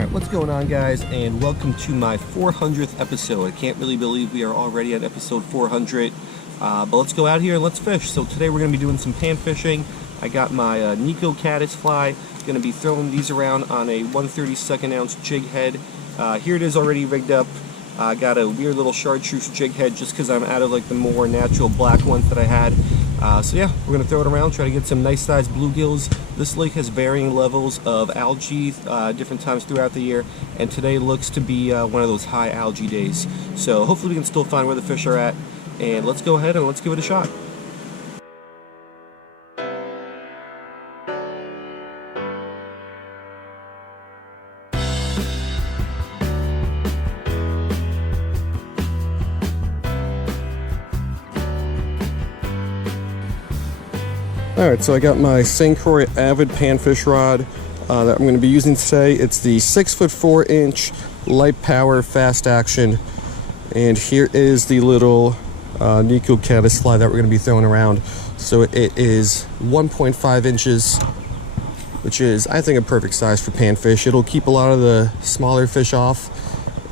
Alright, what's going on, guys, and welcome to my 400th episode. I can't really believe we are already at episode 400, but let's go out here and let's fish. So today we're going to be doing some pan fishing. I got my Nikko Caddisfly. Going to be throwing these around on a 1/32 ounce jig head. Here it is already rigged up. I got a weird little chartreuse jig head just because I'm out of like the more natural black ones that I had. So yeah, we're going to throw it around, try to get some nice sized bluegills. This lake has varying levels of algae different times throughout the year, and today looks to be one of those high algae days. So hopefully we can still find where the fish are at, and let's go ahead and let's give it a shot. Alright, so I got my St. Croix Avid panfish rod that I'm going to be using today. It's the 6'4" light power fast action, and here is the little Nikko Caddisfly that we're going to be throwing around. So it is 1.5 inches, which is, I think, a perfect size for panfish. It'll keep a lot of the smaller fish off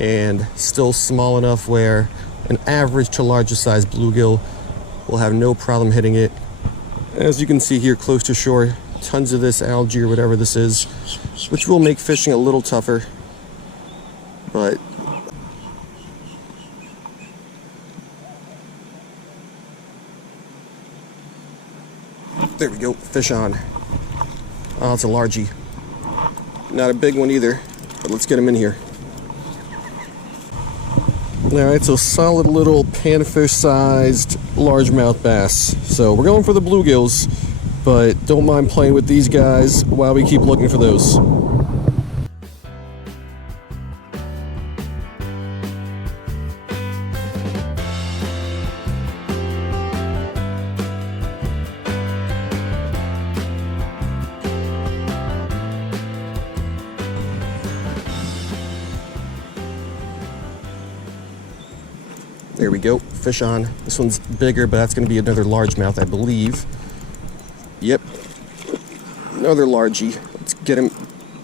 and still small enough where an average to larger size bluegill will have no problem hitting it. As you can see here close to shore, tons of this algae or whatever this is, which will make fishing a little tougher, but there we go, fish on. Oh, it's a largie. Not a big one either, but let's get him in here. Alright, so solid little panfish sized largemouth bass. So we're going for the bluegills, but don't mind playing with these guys while we keep looking for those. There we go, fish on. This one's bigger, but that's going to be another largemouth, I believe. Yep, another largie. Let's get him.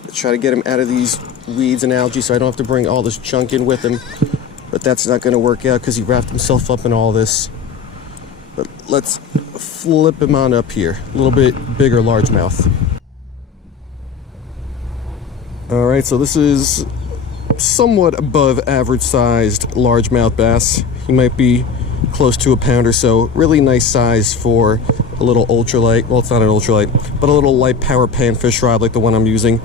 Let's try to get him out of these weeds and algae so I don't have to bring all this junk in with him. But that's not going to work out because he wrapped himself up in all this. But let's flip him on up here. A little bit bigger largemouth. All right, so this is somewhat above average sized largemouth bass. He might be close to a pound or so. Really nice size for a little ultralight. Well, it's not an ultralight, but a little light power panfish rod like the one I'm using.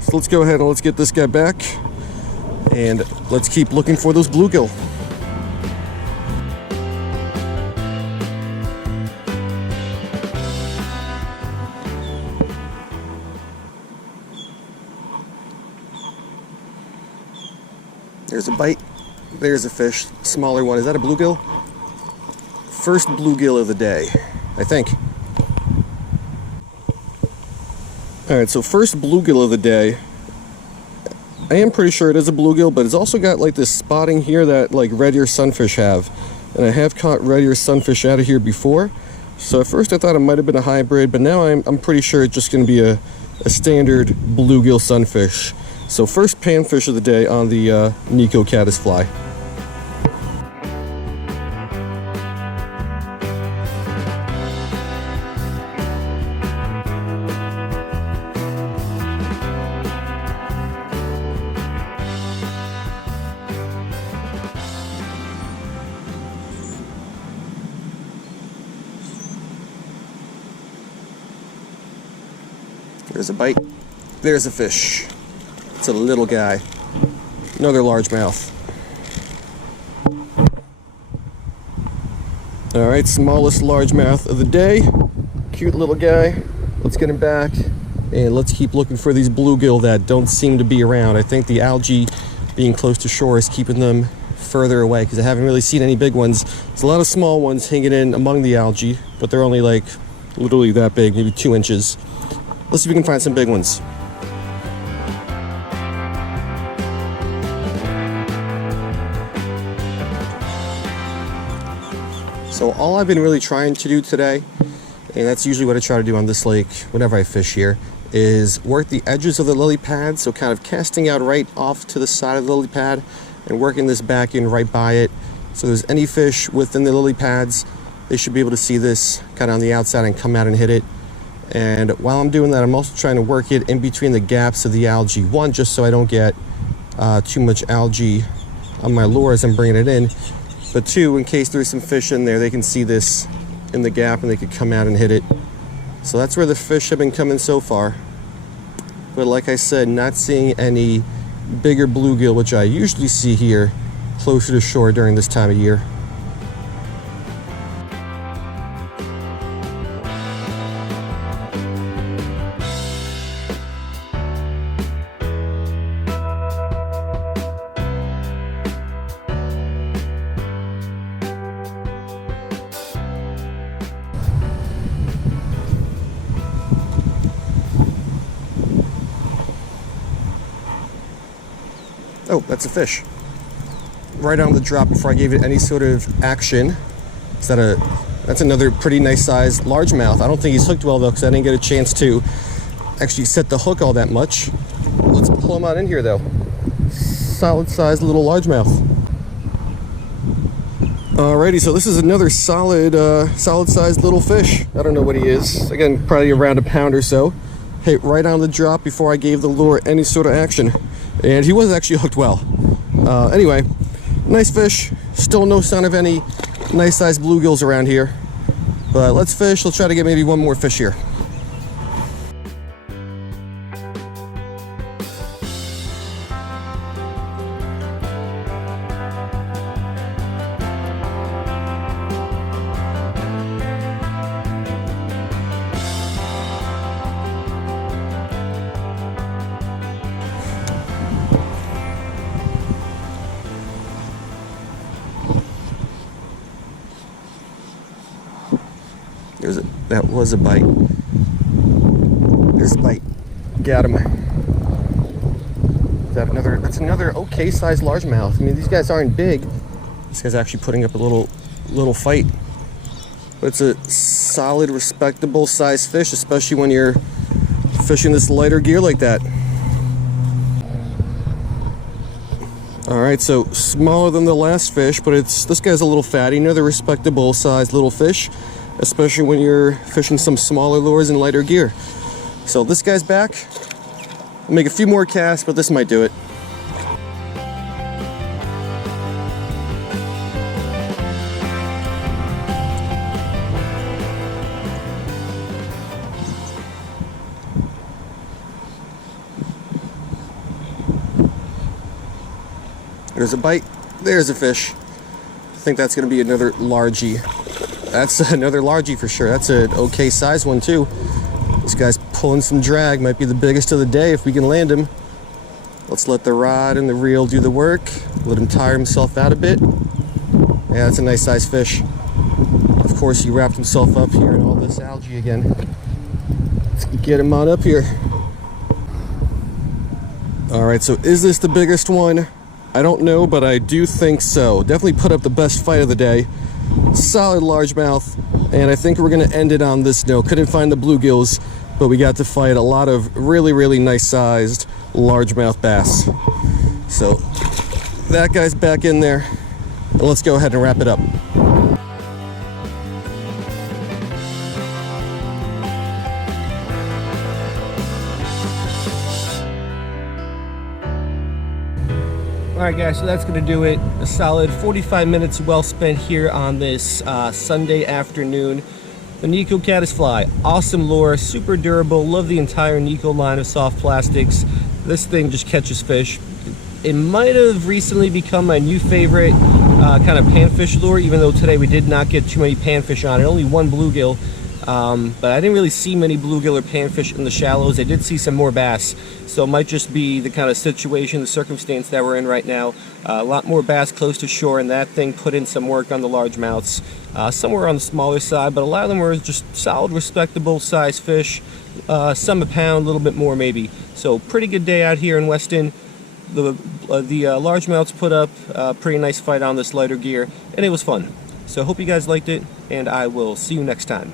So let's go ahead and let's get this guy back, and let's keep looking for those bluegill. There's a bite. There's a fish. Smaller one. Is that a bluegill? First bluegill of the day, I think. Alright, so first bluegill of the day. I am pretty sure it is a bluegill, but it's also got like this spotting here that like red ear sunfish have. And I have caught red ear sunfish out of here before. So at first I thought it might have been a hybrid, but now I'm pretty sure it's just going to be a standard bluegill sunfish. So first panfish of the day on the Nikko Caddisfly. There's a bite. There's a fish. It's a little guy. Another largemouth. Alright, smallest largemouth of the day. Cute little guy. Let's get him back, and let's keep looking for these bluegill that don't seem to be around. I think the algae being close to shore is keeping them further away because I haven't really seen any big ones. There's a lot of small ones hanging in among the algae, but they're only like literally that big, maybe 2 inches. Let's see if we can find some big ones. So all I've been really trying to do today, and that's usually what I try to do on this lake whenever I fish here, is work the edges of the lily pad, so kind of casting out right off to the side of the lily pad and working this back in right by it. So there's any fish within the lily pads, they should be able to see this kind of on the outside and come out and hit it. And while I'm doing that, I'm also trying to work it in between the gaps of the algae. One, just so I don't get too much algae on my lure as I'm bringing it in. But two, in case there's some fish in there, they can see this in the gap and they could come out and hit it. So that's where the fish have been coming so far. But like I said, not seeing any bigger bluegill, which I usually see here closer to shore during this time of year. Oh, that's a fish. Right on the drop before I gave it any sort of action. That's another pretty nice sized largemouth. I don't think he's hooked well though, because I didn't get a chance to actually set the hook all that much. Let's pull him out in here though. Solid sized little largemouth. Alrighty, so this is another solid sized little fish. I don't know what he is. Again, probably around a pound or so. Hit right on the drop before I gave the lure any sort of action. And he was actually hooked well. Anyway, nice fish. Still no sign of any nice sized bluegills around here. But let's fish. Let's try to get maybe one more fish here. That was a bite. There's a bite. Got him. That's another okay sized largemouth. I mean, these guys aren't big. This guy's actually putting up a little fight. But it's a solid, respectable sized fish, especially when you're fishing this lighter gear like that. Alright, so smaller than the last fish, but this guy's a little fatty. Another respectable sized little fish, especially when you're fishing some smaller lures and lighter gear. So this guy's back. I'll make a few more casts, but this might do it. There's a bite. There's a fish. I think that's going to be another largie. That's another largie for sure. That's an okay size one too. This guy's pulling some drag. Might be the biggest of the day if we can land him. Let's let the rod and the reel do the work. Let him tire himself out a bit. Yeah, that's a nice size fish. Of course, he wrapped himself up here in all this algae again. Let's get him on up here. All right, so is this the biggest one? I don't know, but I do think so. Definitely put up the best fight of the day. Solid largemouth, and I think we're going to end it on this note. Couldn't find the bluegills, but we got to fight a lot of really, really nice sized largemouth bass. So that guy's back in there, and let's go ahead and wrap it up. Alright guys, so that's going to do it. A solid 45 minutes well spent here on this Sunday afternoon. The Nikko Caddisfly, awesome lure, super durable. Love the entire Nikko line of soft plastics. This thing just catches fish. It might have recently become my new favorite kind of panfish lure, even though today we did not get too many panfish on it. Only one bluegill. But I didn't really see many bluegill or panfish in the shallows. I did see some more bass, so it might just be the kind of situation, the circumstance that we're in right now. A lot more bass close to shore, and that thing put in some work on the largemouths. Somewhere on the smaller side, but a lot of them were just solid, respectable size fish. Some a pound, a little bit more maybe. So pretty good day out here in Weston. The largemouths put up a pretty nice fight on this lighter gear, and it was fun. So hope you guys liked it, and I will see you next time.